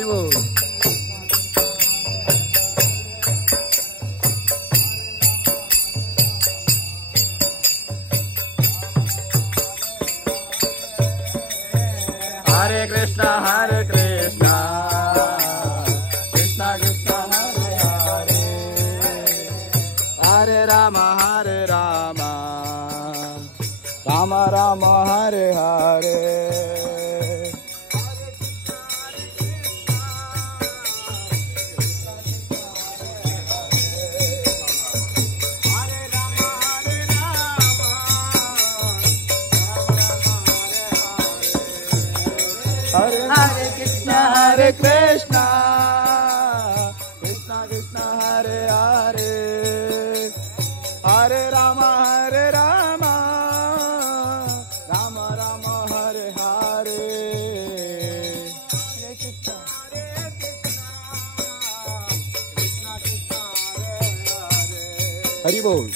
हरि बोल। हरे कृष्णा कृष्णा कृष्णा हरे हरे, हरे राम राम राम हरे हरे। हरे कृष्णा कृष्णा कृष्णा हरे हरे, हरे राम राम राम हरे हरे। हरे कृष्णा कृष्णा हरे हरे, हरि बोल।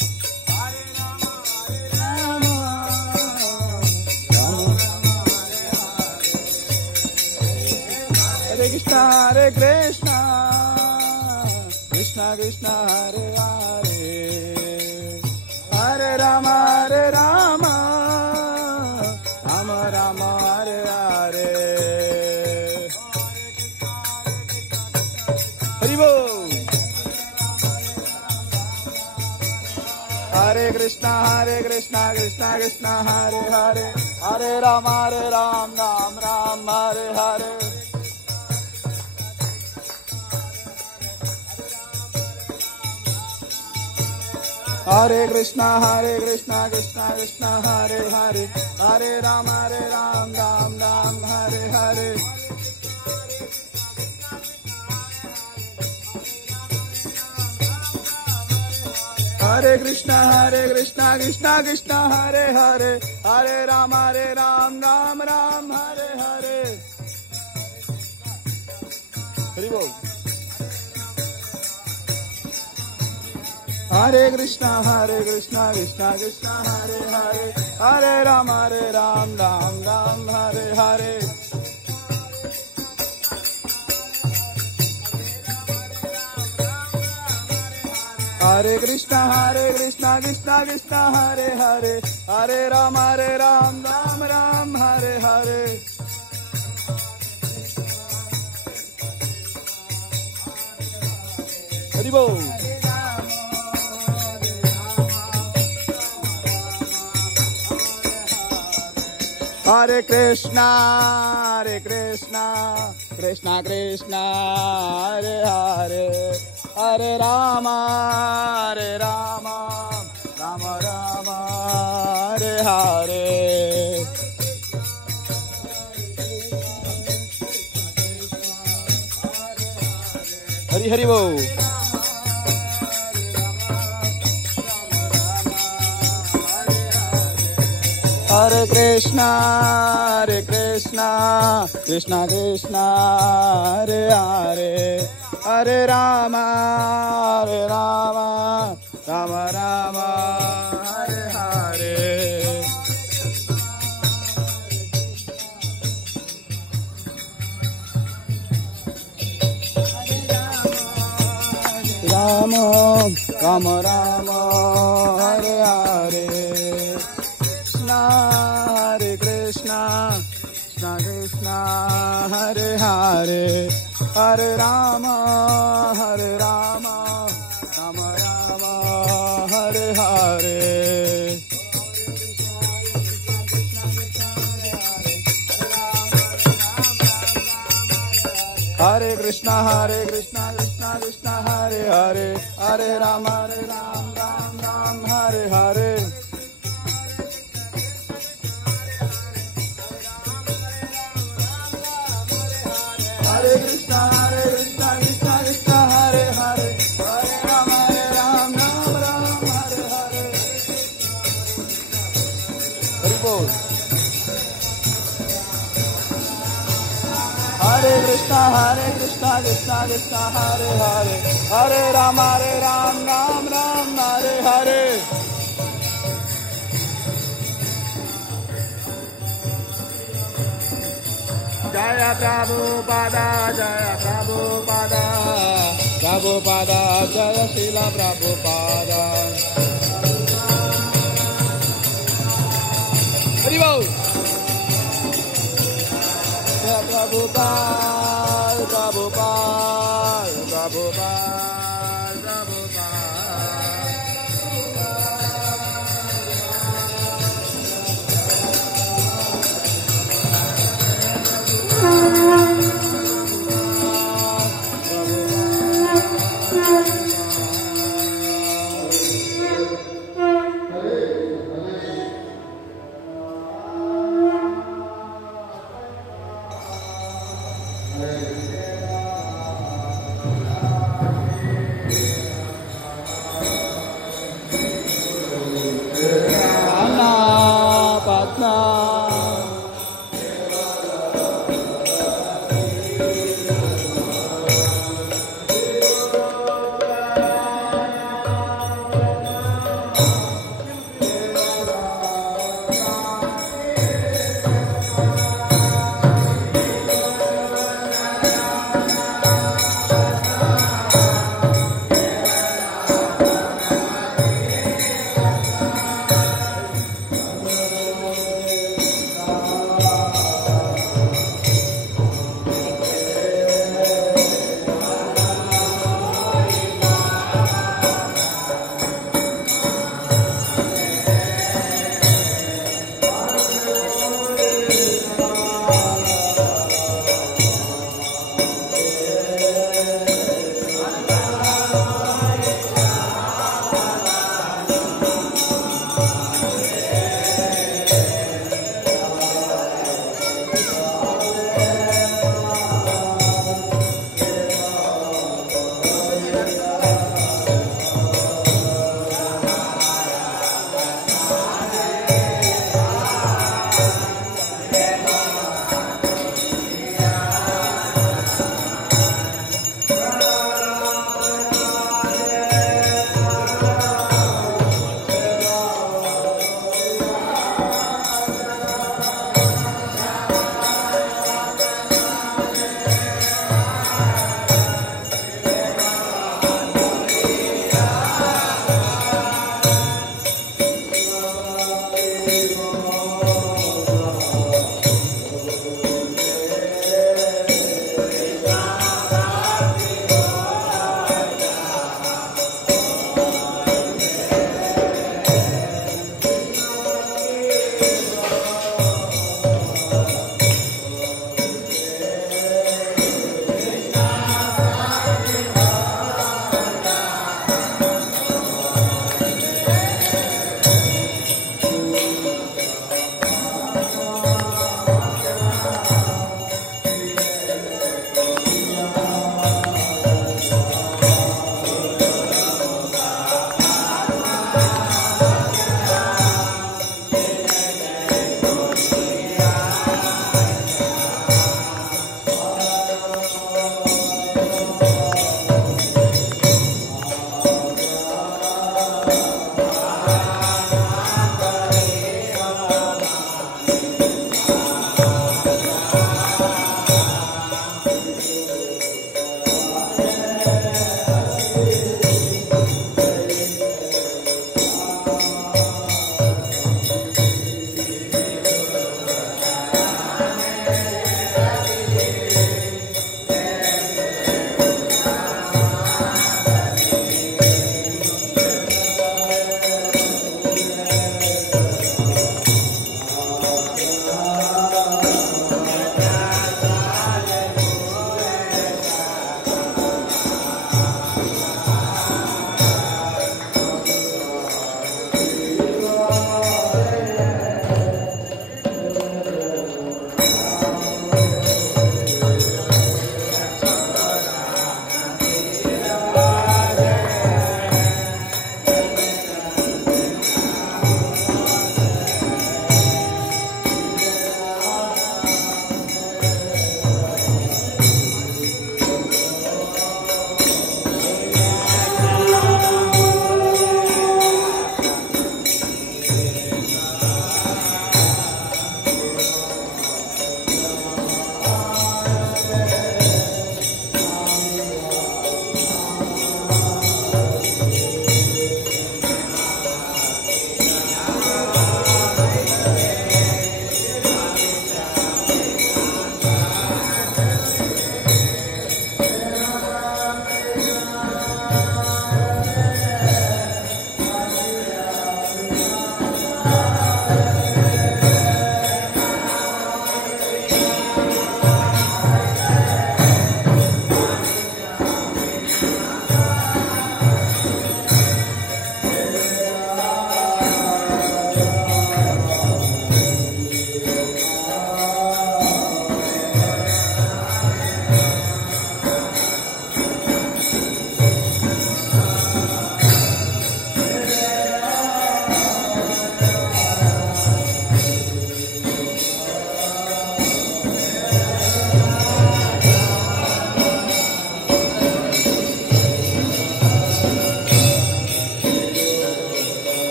हरे कृष्णा कृष्णा कृष्णा हरे हरे, हरे राम राम राम हरे हरे। हरि बोल। हरे कृष्णा कृष्णा कृष्णा हरे हरे, हरे राम राम हरे हरे। हरे कृष्णा कृष्णा कृष्णा हरे हरे, हरे राम राम हरे हरे। हरे कृष्णा कृष्णा कृष्णा हरे हरे, हरे राम राम हरे हरे। हरि बोल। हरे कृष्णा कृष्णा कृष्णा हरे हरे, हरे राम राम हरे हरे। हरे कृष्णा कृष्णा कृष्णा हरे हरे, हरे राम राम हरे हरे। हरि बोल। हरे कृष्णा कृष्णा कृष्णा हरे हरे, हरे राम राम राम हरे हरे। हरि हरि बोल। हरे कृष्णा कृष्णा कृष्णा हरे हरे, हरे राम राम हरे हरे। राम हरे हरे, कृष्णा कृष्णा हरे हरे, हरे राम राम हरे हरे। हरे कृष्णा कृष्णा हरे हरे, हरे राम राम हरे हरे। हरे कृष्णा कृष्णा हरे हरे, हरे राम राम हरे हरे। हरि बोल। हरे कृष्णा कृष्णा हरे हरे, हरे Ram Ram Hare Hare. Jaya Prabhupada, Jaya Prabhupada, Prabhupada, Jaya Srila Prabhupada. Haribol. Jaya Prabhupada, Prabhupada, Prabhupada,